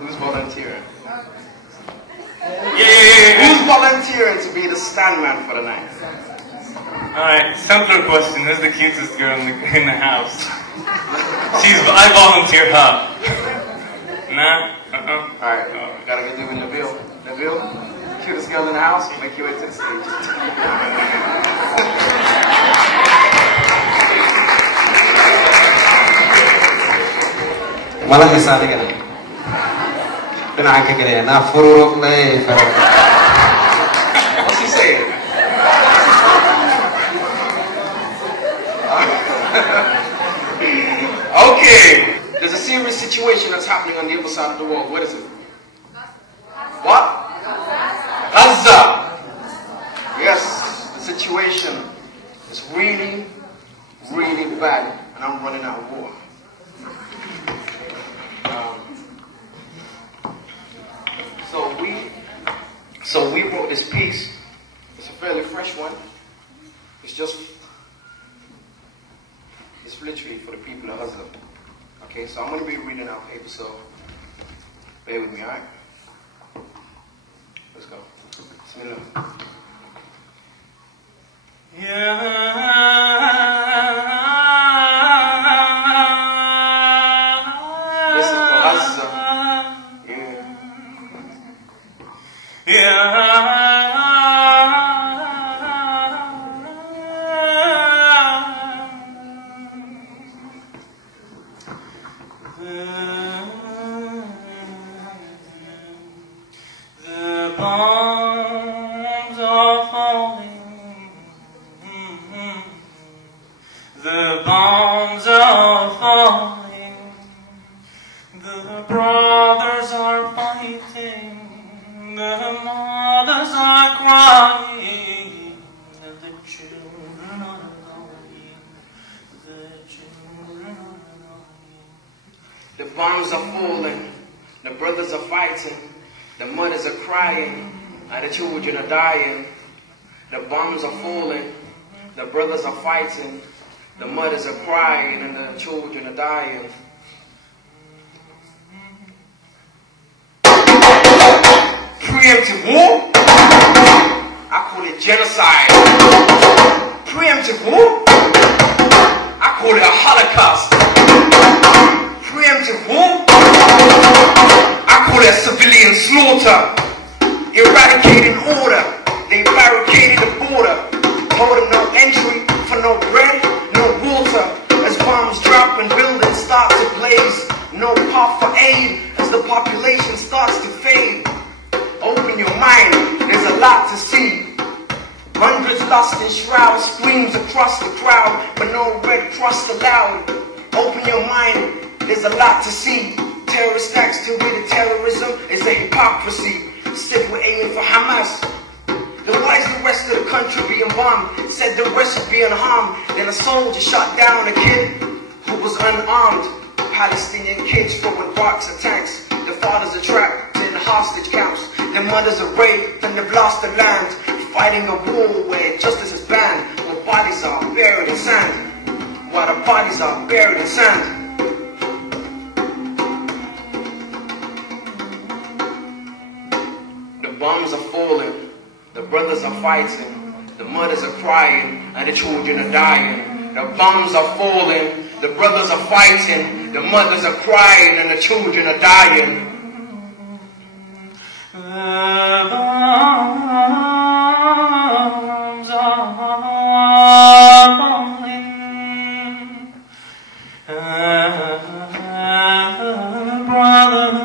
Who's volunteering? Yeah. Who's volunteering to be the standman for the night? Alright, simpler question. Who's the cutest girl in the house? I volunteer her. Nah? Alright, gotta get through with Nabil. Nabil, cutest girl in the house, make your way to the stage. Malah kesana kan? Kena angkat kena, na furuk le. What's he saying? Okay, there's a serious situation that's happening on the other side of the world. What is it? What? Gaza. Yes, the situation is really, really bad, and I'm running out of war. So we wrote this piece. It's a fairly fresh one. It's literally for the people of Hustle. Okay, so I'm going to be reading our paper, so bear with me, alright? Let's go. Bismillah. This is for Hustle. The bombs are falling. The bombs are falling. The brothers are fighting. The mothers are crying, and the children are dying. The children are dying. The bombs are falling. The brothers are fighting. The mothers are crying, and the children are dying. The bombs are falling. The brothers are fighting. The mothers are crying, and the children are dying. Preemptive war? I call it genocide. Preemptive war? I call it a Holocaust. Preemptive war? I call it civilian slaughter. Eradicating order. They barricaded the border. Told them no entry for no bread, no water. As bombs drop and buildings start to blaze. No path for aid as the population starts to fade. Open your mind, there's a lot to see. Hundreds lost in shrouds, screams across the crowd, but no Red Cross allowed. Open your mind, there's a lot to see. Terrorist acts to rid of terrorism is a hypocrisy. Instead we're aiming for Hamas. Then why is the rest of the country being bombed? Said the rest would be unharmed. Then a soldier shot down a kid who was unarmed. Palestinian kids throwing rocks at tanks. The fathers are trapped in hostage camps. The mothers are raped and they've lost their land. Fighting a war where justice is banned. Where bodies are buried in sand. While the bodies are buried in sand. The bombs are falling. The brothers are fighting. The mothers are crying and the children are dying. The bombs are falling. The brothers are fighting. The mothers are crying and the children are dying. The bombs are falling. The brothers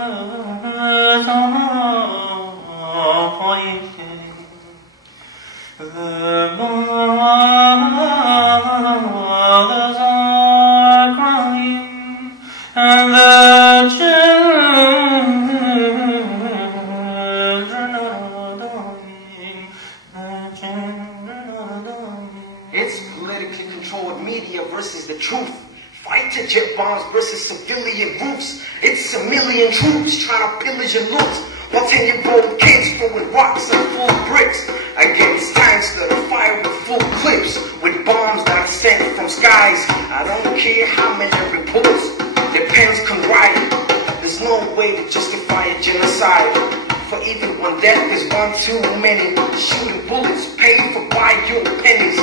jet bombs versus civilian roofs. It's a million troops trying to pillage and loot, while 10-year-old kids throwing rocks and full bricks against tanks that are fired with full clips, with bombs that are sent from skies. I don't care how many reports their pens can write. There's no way to justify a genocide, for even one death is one too many. Shooting bullets paid for by your pennies.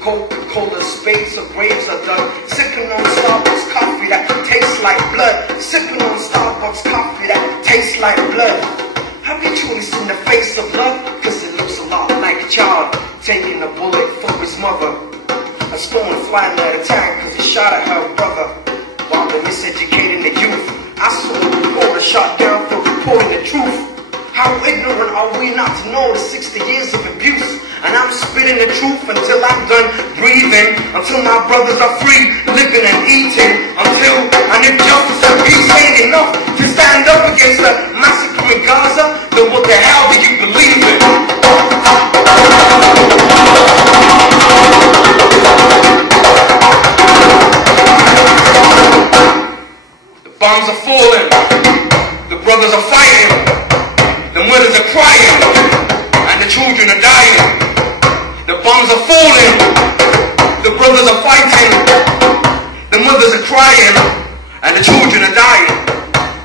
Coca-Cola, spades of graves are done. Sipping on Starbucks coffee that tastes like blood. Sipping on Starbucks coffee that tastes like blood. Have you truly seen the face of love? Cause it looks a lot like a child taking a bullet for his mother. A stone flying at a tank cause he shot at her brother. While they're miseducating the youth, I saw a reporter shot down for reporting the truth. How ignorant are we not to know the 60 years of abuse? And I'm spitting the truth until I'm done breathing, until my brothers are free, living and eating, and if justice and peace ain't enough to stand up against the massacre in Gaza, then what the hell do you believe in? The bombs are falling, the brothers are fighting, the mothers are crying, and the children are dying. The bombs are falling, the brothers are fighting, the mothers are crying, and the children are dying.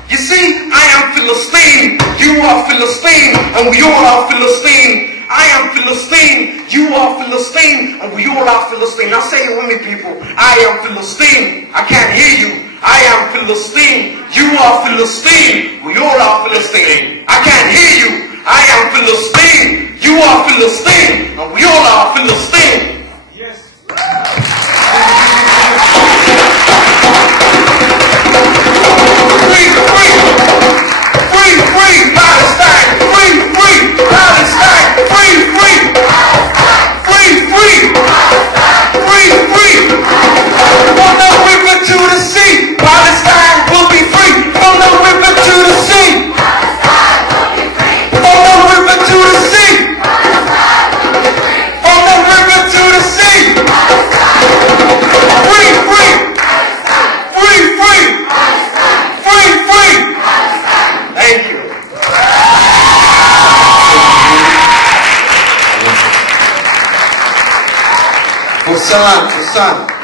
You see, I am Philistine, you are Philistine, and we all are Philistine. I am Philistine, you are Philistine, and we all are Philistine. Now say it with me, people. I am Philistine. I can't hear you. I am Philistine, you are Philistine, we all are Philistine. I can't hear you. I am Philistine, you are Philistine, and we all are Philistine. Yes. Free, free, free, free Palestine, free, free Palestine, free, free, free, free, free, free. From the river to the sea, Palestine will be free. From the river to the sea. From the river to the sea. From the river to the sea. Free, free. Free, free. Free, free. Thank you. Fursan, Fursan.